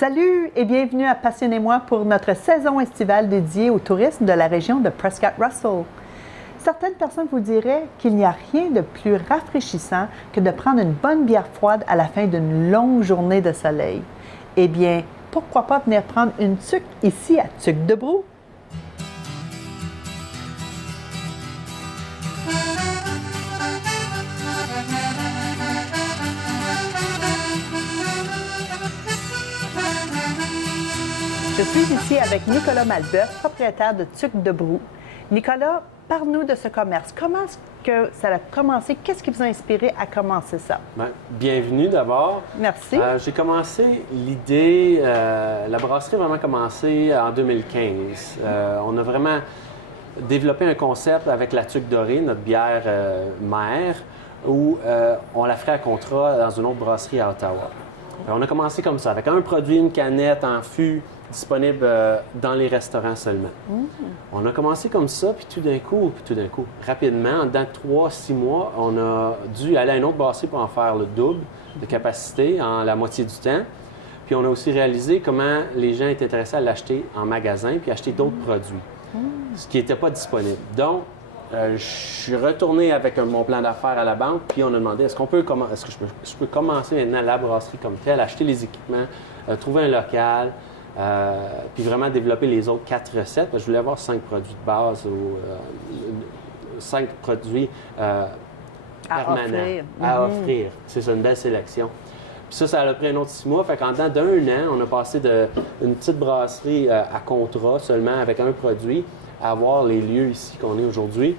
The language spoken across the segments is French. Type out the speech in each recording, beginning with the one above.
Salut et bienvenue à Passionnez-moi pour notre saison estivale dédiée au tourisme de la région de Prescott-Russell. Certaines personnes vous diraient qu'il n'y a rien de plus rafraîchissant que de prendre une bonne bière froide à la fin d'une longue journée de soleil. Eh bien, pourquoi pas venir prendre une tuque ici à Tuc-de-Brou? Je suis ici avec Nicolas Malbeuf, propriétaire de Tuc-de-Brou. Nicolas, parle-nous de ce commerce. Comment est-ce que ça a commencé? Qu'est-ce qui vous a inspiré à commencer ça? Bien, bienvenue d'abord. Merci. J'ai commencé l'idée, la brasserie a vraiment commencé en 2015. On a vraiment développé un concept avec la Tuque Dorée, notre bière mère, où on la ferait à contrat dans une autre brasserie à Ottawa. On a commencé comme ça, avec un produit, une canette en fût, disponible dans les restaurants seulement. On a commencé comme ça, puis tout d'un coup, rapidement, dans 3-6 mois, on a dû aller à une autre brasserie pour en faire le double de capacité en la moitié du temps. Puis on a aussi réalisé comment les gens étaient intéressés à l'acheter en magasin puis acheter d'autres produits, ce qui n'était pas disponible. Donc, je suis retourné avec mon plan d'affaires à la banque, puis on a demandé est-ce que je peux commencer maintenant la brasserie comme telle, acheter les équipements, trouver un local, puis vraiment développer les autres 4 recettes. Parce que je voulais avoir 5 produits de base ou 5 produits permanents à offrir. C'est ça, une belle sélection. Puis ça a pris un autre 6 mois. Fait qu'en dedans d'un an, on a passé d'une petite brasserie à contrat seulement avec un produit à avoir les lieux ici qu'on est aujourd'hui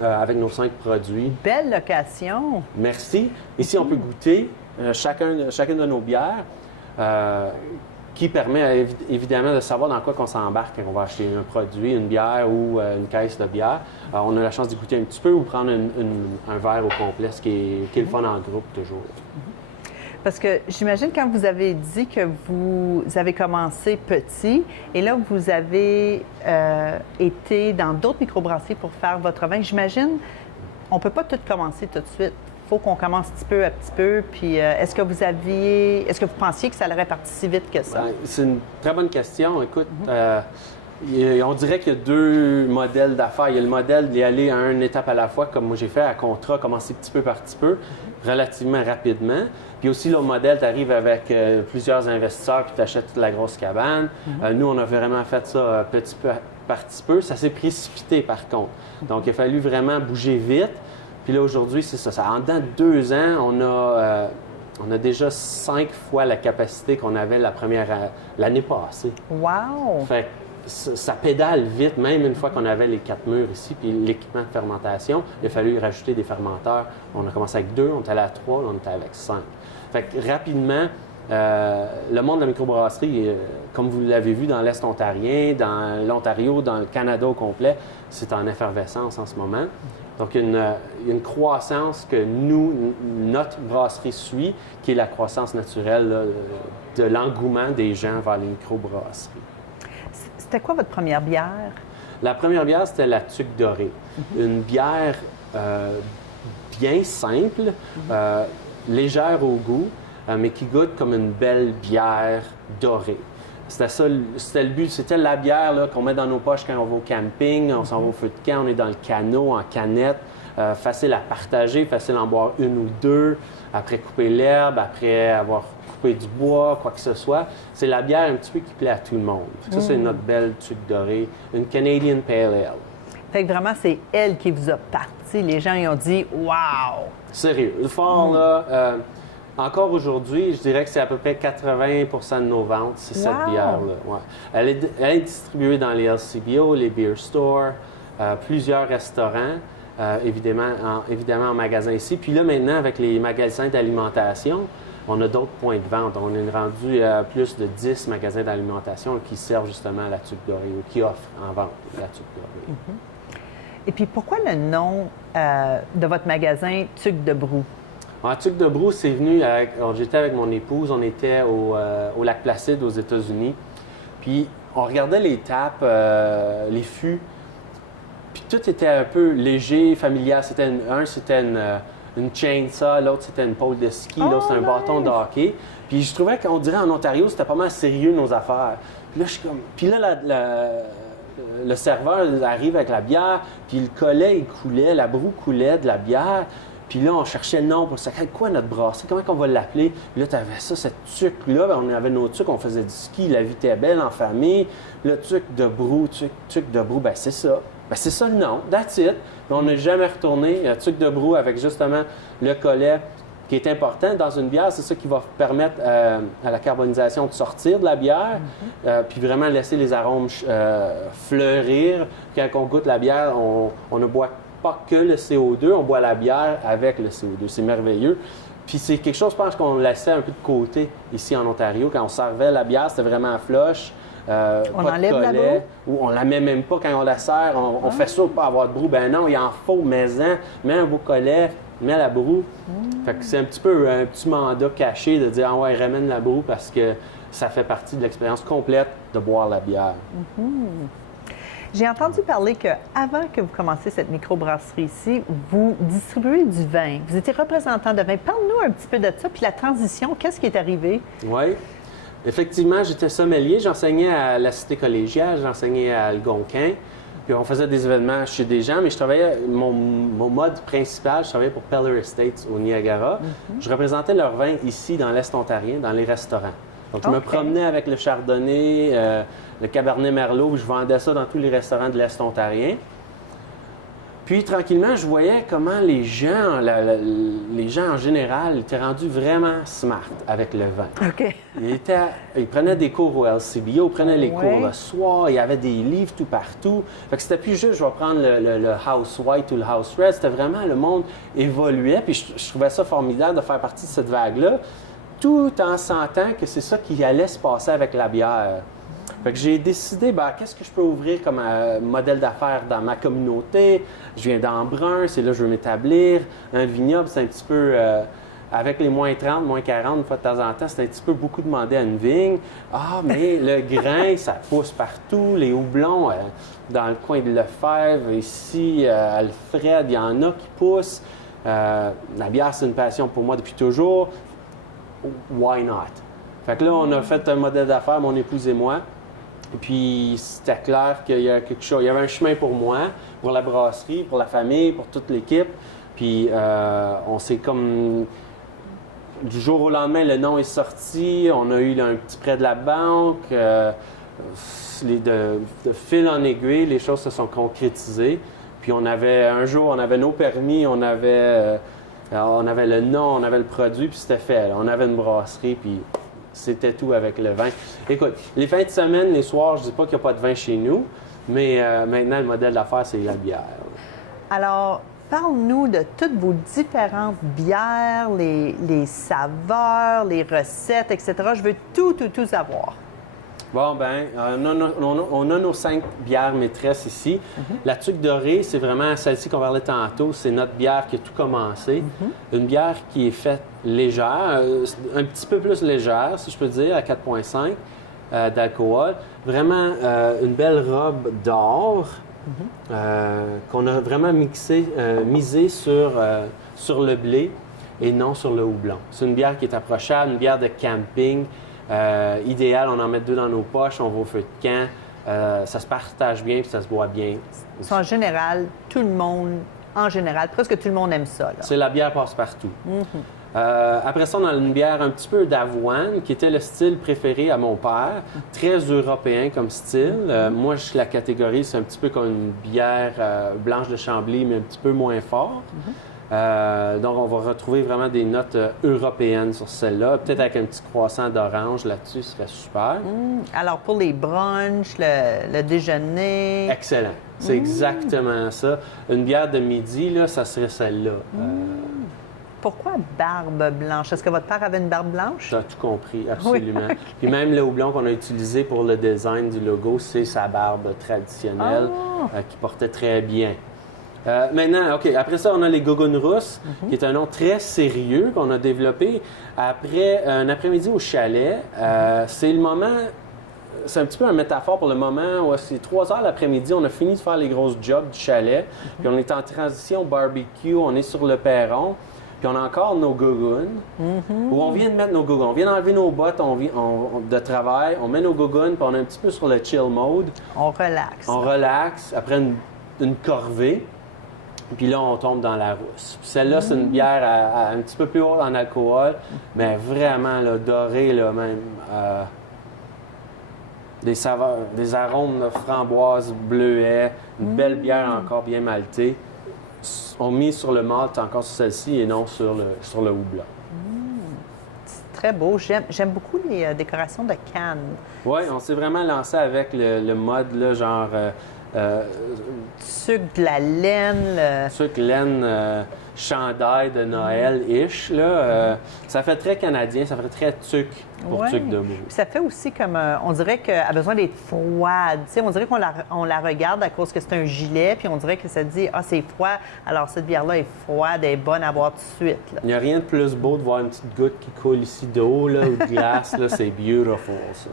avec nos 5 produits. Belle location! Merci. Ici, on peut goûter chacune de nos bières qui permet évidemment de savoir dans quoi on s'embarque quand on va acheter un produit, une bière ou une caisse de bière. On a la chance d'y goûter un petit peu ou prendre un verre au complet, ce qui est le fun en groupe toujours. Parce que j'imagine quand vous avez dit que vous avez commencé petit et là, vous avez été dans d'autres microbrasseries pour faire votre vin, j'imagine, on ne peut pas tout commencer tout de suite. Il faut qu'on commence petit peu à petit peu. Puis est-ce que vous pensiez que ça aurait parti si vite que ça? Bien, c'est une très bonne question. Écoute, on dirait qu'il y a 2 modèles d'affaires. Il y a le modèle d'y aller à une étape à la fois, comme moi j'ai fait à contrat, commencer petit peu par petit peu, relativement rapidement. Puis aussi, l'autre modèle, tu arrives avec plusieurs investisseurs puis tu achètes la grosse cabane. Nous, on a vraiment fait ça petit peu par petit peu. Ça s'est précipité par contre. Donc, il a fallu vraiment bouger vite. Puis là, aujourd'hui, c'est ça. En dedans de 2 ans, on a déjà 5 fois la capacité qu'on avait l'année passée. Wow! Fait que ça pédale vite, même une fois qu'on avait les 4 murs ici, puis l'équipement de fermentation, il a fallu rajouter des fermenteurs. On a commencé avec 2, on est allé à 3, on était avec 5. Fait que rapidement, le monde de la microbrasserie, comme vous l'avez vu dans l'Est ontarien, dans l'Ontario, dans le Canada au complet, c'est en effervescence en ce moment. Donc, il y a une croissance que notre brasserie suit, qui est la croissance naturelle là, de l'engouement des gens vers les microbrasseries. C'était quoi votre première bière? La première bière, c'était la Tuque Dorée. Une bière bien simple, légère au goût, mais qui goûte comme une belle bière dorée. C'était ça, c'était le but. C'était la bière là, qu'on met dans nos poches quand on va au camping, on s'en va au feu de camp, on est dans le canot, en canette. Facile à partager, facile à en boire 1 ou 2, après couper l'herbe, après avoir coupé du bois, quoi que ce soit. C'est la bière un petit peu qui plaît à tout le monde. Ça, c'est notre belle Tuque Dorée, une Canadian Pale Ale. Fait que vraiment, c'est elle qui vous a parti. Les gens, ils ont dit « Wow! » Sérieux. Le fort, là, encore aujourd'hui, je dirais que c'est à peu près 80 de nos ventes, c'est cette bière-là. Ouais. Elle est distribuée dans les LCBO, les beer stores, plusieurs restaurants, évidemment en magasin ici. Puis là, maintenant, avec les magasins d'alimentation, on a d'autres points de vente. On est rendu à plus de 10 magasins d'alimentation qui servent justement à la Tuque Dorée ou qui offrent en vente la Tuque Dorée. Et puis, pourquoi le nom de votre magasin Tuc-de-Brou? En Tuc-de-Brou, c'est venu j'étais avec mon épouse, on était au Lac Placide aux États-Unis. Puis on regardait les tapes, les fûts, puis tout était un peu léger, familial. C'était une chainsaw, l'autre c'était une pole de ski, l'autre c'était un bâton de hockey. Puis je trouvais qu'on dirait en Ontario, c'était pas mal sérieux nos affaires. Puis là, je suis comme... Puis là, le serveur arrive avec la bière, puis le collet, il coulait, la broue coulait de la bière. Puis là, on cherchait le nom pour ça. Quoi notre brasserie? Comment on va l'appeler? Puis là, tu avais ça, cette tuque-là. Ben, on avait nos tuques, on faisait du ski, la vie était belle en famille. Le tuque de brou, tuque de brou, ben c'est ça. Ben c'est ça le nom, that's it. Mais on n'a jamais retourné. Tuque de brou avec justement le collet qui est important dans une bière. C'est ça qui va permettre à la carbonisation de sortir de la bière, puis vraiment laisser les arômes fleurir. Quand on goûte la bière, on ne boit pas que le CO2, on boit la bière avec le CO2. C'est merveilleux. Puis c'est quelque chose, je pense, qu'on laissait un peu de côté ici en Ontario. Quand on servait la bière, c'était vraiment à flush. On pas enlève de la collet, broue? ou on la met même pas quand on la sert. On fait ça pour pas avoir de broue. Ben non, il en faut, mais-en. Mets un beau collet, mets la broue. Fait que c'est un petit mandat caché de dire « Ah ouais, ramène la broue » parce que ça fait partie de l'expérience complète de boire la bière. J'ai entendu parler qu'avant que vous commenciez cette microbrasserie ici, vous distribuez du vin. Vous étiez représentant de vin. Parle-nous un petit peu de ça, puis la transition, qu'est-ce qui est arrivé? Oui. Effectivement, j'étais sommelier. J'enseignais à la Cité collégiale, j'enseignais à Algonquin. Puis on faisait des événements chez des gens, mais je travaillais, mon mode principal, je travaillais pour Peller Estates au Niagara. Je représentais leur vin ici, dans l'Est ontarien, dans les restaurants. Donc, je me promenais avec le Chardonnay, le Cabernet Merlot, puis je vendais ça dans tous les restaurants de l'Est ontarien. Puis, tranquillement, je voyais comment les gens en général étaient rendus vraiment smart avec le vin. OK. Ils prenaient des cours au LCBO, ils prenaient les cours le soir, il y avait des livres tout partout. Fait que c'était plus juste, je vais prendre le House White ou le House Red. C'était vraiment, le monde évoluait. Puis, je trouvais ça formidable de faire partie de cette vague-là, tout en sentant que c'est ça qui allait se passer avec la bière. Fait que j'ai décidé, qu'est-ce que je peux ouvrir comme modèle d'affaires dans ma communauté? Je viens d'Embrun, c'est là que je veux m'établir. Un vignoble, c'est un petit peu, avec les moins 30, moins 40, une fois de temps en temps, c'est un petit peu beaucoup demandé à une vigne. Ah, mais le grain, ça pousse partout. Les houblons, dans le coin de Lefebvre, ici, à Alfred, il y en a qui poussent. La bière, c'est une passion pour moi depuis toujours. Why not? Fait que là, on a fait un modèle d'affaires, mon épouse et moi. Et puis, c'était clair qu'il y a quelque chose. Il y avait un chemin pour moi, pour la brasserie, pour la famille, pour toute l'équipe. Puis, on s'est comme... Du jour au lendemain, le nom est sorti. On a eu un petit prêt de la banque. De fil en aiguille, les choses se sont concrétisées. Puis, un jour, on avait nos permis, on avait le nom, on avait le produit, puis c'était fait. On avait une brasserie, puis c'était tout avec le vin. Écoute, les fins de semaine, les soirs, je ne dis pas qu'il n'y a pas de vin chez nous, mais maintenant, le modèle d'affaires, c'est la bière. Alors, parle-nous de toutes vos différentes bières, les saveurs, les recettes, etc. Je veux tout savoir. Bon, on a nos 5 bières maîtresses ici. La Tuque Dorée, c'est vraiment celle-ci qu'on parlait tantôt. C'est notre bière qui a tout commencé. Une bière qui est faite légère, un petit peu plus légère, si je peux dire, à 4,5 d'alcool. Vraiment une belle robe d'or qu'on a vraiment misé sur le blé et non sur le houblon. C'est une bière qui est approchable, une bière de camping. Idéal, on en met 2 dans nos poches, on va au feu de camp, ça se partage bien puis ça se boit bien. En général, presque tout le monde aime ça. Là. C'est la bière passe-partout. Après ça, on a une bière un petit peu d'avoine, qui était le style préféré à mon père, très européen comme style. Moi, je la catégorise, c'est un petit peu comme une bière blanche de Chambly, mais un petit peu moins fort. Donc, on va retrouver vraiment des notes européennes sur celle-là. Peut-être avec un petit croissant d'orange là-dessus, ce serait super. Alors, pour les brunchs, le déjeuner... Excellent. C'est exactement ça. Une bière de midi, là, ça serait celle-là. Pourquoi barbe blanche? Est-ce que votre père avait une barbe blanche? Tu as tout compris, absolument. Oui, okay. Puis même le houblon qu'on a utilisé pour le design du logo, c'est sa barbe traditionnelle qui portait très bien. Maintenant, OK, après ça, on a les Gogounes rousses, qui est un nom très sérieux qu'on a développé après un après-midi au chalet. C'est le moment, c'est un petit peu une métaphore pour le moment où c'est 3 heures l'après-midi, on a fini de faire les grosses jobs du chalet, puis on est en transition barbecue, on est sur le perron. Puis on a encore nos gougounes, où on vient de mettre nos gougounes. On vient d'enlever nos bottes de travail, on met nos gougounes, puis on est un petit peu sur le chill mode. On relaxe. On relaxe après une corvée, puis là, on tombe dans la rousse. Puis celle-là, c'est une bière un petit peu plus haute en alcool, mais vraiment là, dorée, là, même. Des saveurs, des arômes de framboise, bleuet, une belle bière encore bien maltée. On mise sur le malt encore sur celle-ci et non sur le houblon. C'est très beau. J'aime beaucoup les décorations de cannes. Oui, on s'est vraiment lancé avec le mode, là, genre... Sucre de la laine. sucre, laine, chandail de Noël-ish. Là, ça fait très canadien, ça fait très tuc pour tuc de mou. Puis ça fait aussi comme, on dirait qu'elle a besoin d'être froide. Tu sais, on dirait qu'on la regarde à cause que c'est un gilet, puis on dirait que ça dit, ah, c'est froid. Alors cette bière-là est froide, elle est bonne à boire tout de suite. Là. Il n'y a rien de plus beau de voir une petite goutte qui coule ici d'eau là, ou de glace. Là, c'est beautiful, ça.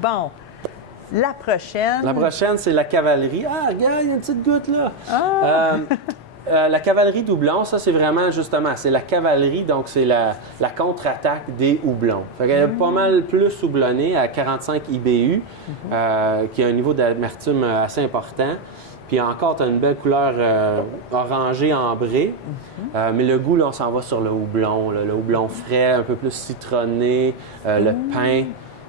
Bon. La prochaine. La prochaine, c'est la cavalerie. Ah, regarde, il y a une petite goutte là. Ah! La cavalerie doublon, ça, c'est vraiment justement, c'est la cavalerie, donc c'est la contre-attaque des houblons. Fait qu'elle est pas mal plus houblonnée à 45 IBU, qui a un niveau d'amertume assez important. Puis encore, tu as une belle couleur orangée ambrée. Mais le goût, là, on s'en va sur le houblon. Là, le houblon frais, un peu plus citronné, le pain.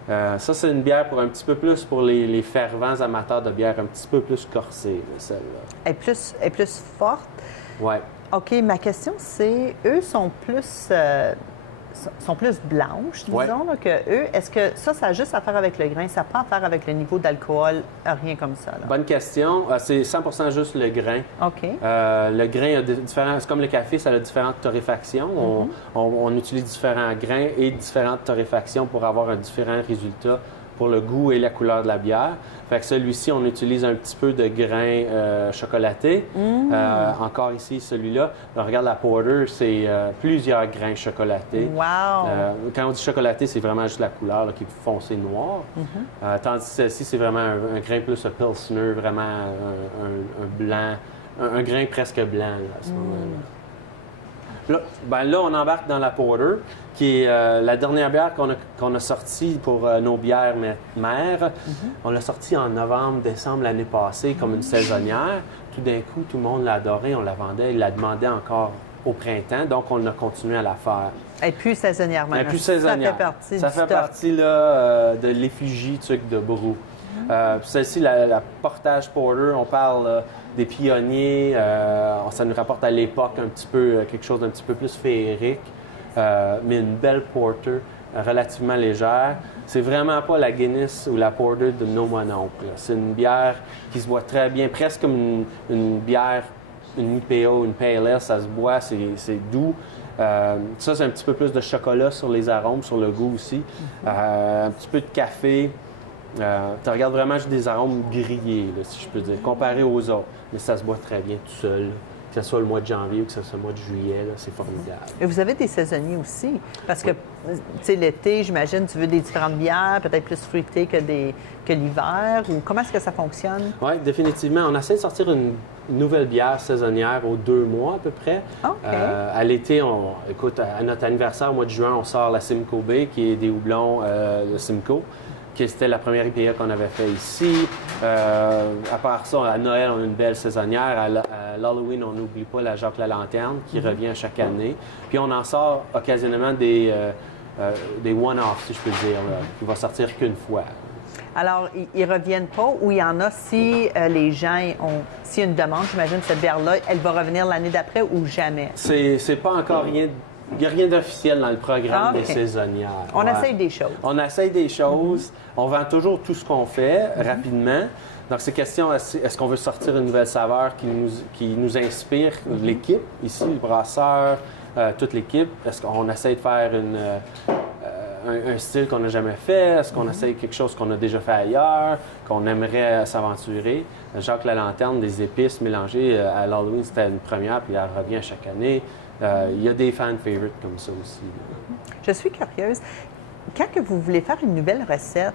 Ça, c'est une bière pour un petit peu plus pour les fervents amateurs de bière, un petit peu plus corsée, celle-là. Elle est plus forte. Oui. OK, ma question, c'est, eux sont plus blanches, disons, là, que eux. Est-ce que ça a juste à faire avec le grain? Ça n'a pas à faire avec le niveau d'alcool, rien comme ça? Là? Bonne question. C'est 100% juste le grain. OK. Le grain a différents... C'est comme le café, ça a différentes torréfactions. On utilise différents grains et différentes torréfactions pour avoir un différent résultat pour le goût et la couleur de la bière. Fait que celui-ci, on utilise un petit peu de grain chocolaté. Encore ici, celui-là. Regarde la porter, c'est plusieurs grains chocolatés. Wow! Quand on dit chocolaté, c'est vraiment juste la couleur là, qui est foncée noire. Tandis que celle-ci, c'est vraiment un grain plus pilsner, vraiment un blanc, un grain presque blanc là, à ce moment-là. Là, on embarque dans la porter, qui est la dernière bière qu'on a sortie pour nos bières mères. On l'a sortie en novembre, décembre l'année passée comme une saisonnière. Tout d'un coup, tout le monde l'a adorée, on la vendait, il la demandait encore au printemps, donc on a continué à la faire. Elle n'est plus saisonnière maintenant. Elle n'est plus saisonnière. Ça fait partie là, de l'effigie tuc de brou. Celle-ci, la portage porter, on parle des pionniers, ça nous rapporte à l'époque un petit peu quelque chose d'un petit peu plus féerique, mais une belle porter relativement légère. C'est vraiment pas la Guinness ou la porter de nos mononcles. C'est une bière qui se boit très bien, presque comme une bière, une IPA ou une Pale Ale, ça se boit, c'est doux. Ça, c'est un petit peu plus de chocolat sur les arômes, sur le goût aussi. Un petit peu de café. Tu regardes vraiment juste des arômes grillés, là, si je peux dire, comparé aux autres. Mais ça se boit très bien tout seul, là. Que ce soit le mois de janvier ou que ce soit le mois de juillet, là, c'est formidable. Et vous avez des saisonniers aussi. Parce que, tu sais, l'été, j'imagine, tu veux des différentes bières, peut-être plus fruitées que l'hiver. Ou comment est-ce que ça fonctionne? Oui, définitivement. On essaie de sortir une nouvelle bière saisonnière aux 2 mois à peu près. OK. À l'été, écoute, à notre anniversaire, au mois de juin, on sort la Simcoe Bay, qui est des houblons de Simcoe. C'était la première IPA qu'on avait fait ici. À part ça, à Noël, on a une belle saisonnière. À l'Halloween, on n'oublie pas la Jacques la Lanterne qui revient chaque année. Puis on en sort occasionnellement des one-offs, si je peux dire, qui va sortir qu'une fois. Alors, ils ne reviennent pas ou il y en a si les gens ont... S'il y a une demande, j'imagine, cette bière-là, elle va revenir l'année d'après ou jamais? C'est pas encore rien... Il n'y a rien d'officiel dans le programme des saisonnières. On essaye des choses. On essaye des choses. On vend toujours tout ce qu'on fait rapidement. Donc, c'est question, est-ce qu'on veut sortir une nouvelle saveur qui nous inspire, l'équipe, ici, le brasseur, toute l'équipe? Est-ce qu'on essaie de faire un style qu'on n'a jamais fait? Est-ce qu'on essaie quelque chose qu'on a déjà fait ailleurs, qu'on aimerait s'aventurer? Jacques la Lanterne, des épices mélangées à l'Halloween, c'était une première, puis elle revient chaque année. Il y a des fan favorites comme ça aussi. Je suis curieuse. Quand que vous voulez faire une nouvelle recette,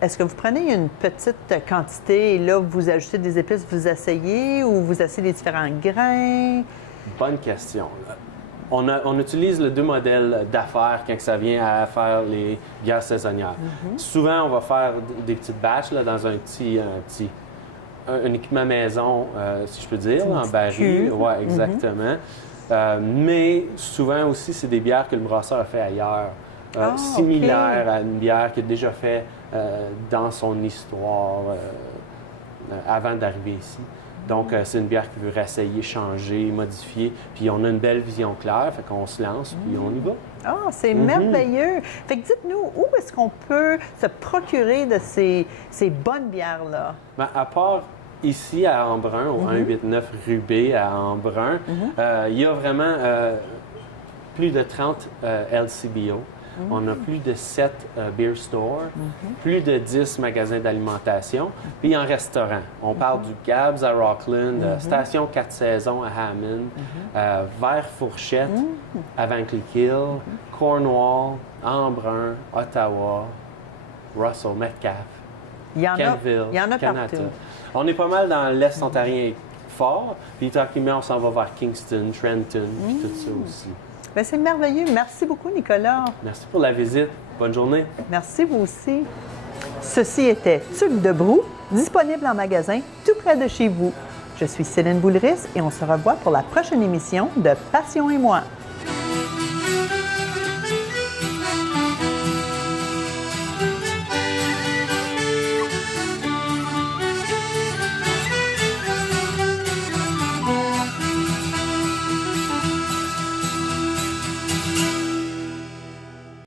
est-ce que vous prenez une petite quantité et là, vous ajoutez des épices, vous essayez ou vous essayez des différents grains? Bonne question. On utilise les deux modèles d'affaires quand ça vient à faire les bières saisonnières. Souvent, on va faire des petites batches là, dans un équipement maison, si je peux dire, en baril. Oui, exactement. Mais souvent aussi, c'est des bières que le brasseur a fait ailleurs, similaires à une bière qu'il a déjà fait dans son histoire avant d'arriver ici. Donc, c'est une bière qui veut réessayer, changer, modifier. Puis, on a une belle vision claire, fait qu'on se lance, puis on y va. Ah, c'est merveilleux! Fait que dites-nous, où est-ce qu'on peut se procurer de ces bonnes bières-là? Bien, à part ici, à Embrun, au 189 rue B à Embrun, il y a vraiment plus de 30 LCBO. On a plus de 7 beer stores, plus de 10 magasins d'alimentation, puis en restaurant. On parle du Gabs à Rockland, Station 4 Saisons à Hammond, Vert Fourchette à Vankleek Hill, Cornwall, Embrun, Ottawa, Russell, Metcalfe, Kenville, il y en a Kanata. partout. On est pas mal dans l'Est ontarien fort, puis tranquillement, on s'en va vers Kingston, Trenton, puis tout ça aussi. Bien, c'est merveilleux. Merci beaucoup, Nicolas. Merci pour la visite. Bonne journée. Merci, vous aussi. Ceci était Tuc de Brou, disponible en magasin tout près de chez vous. Je suis Céline Boulris et on se revoit pour la prochaine émission de Passion et moi.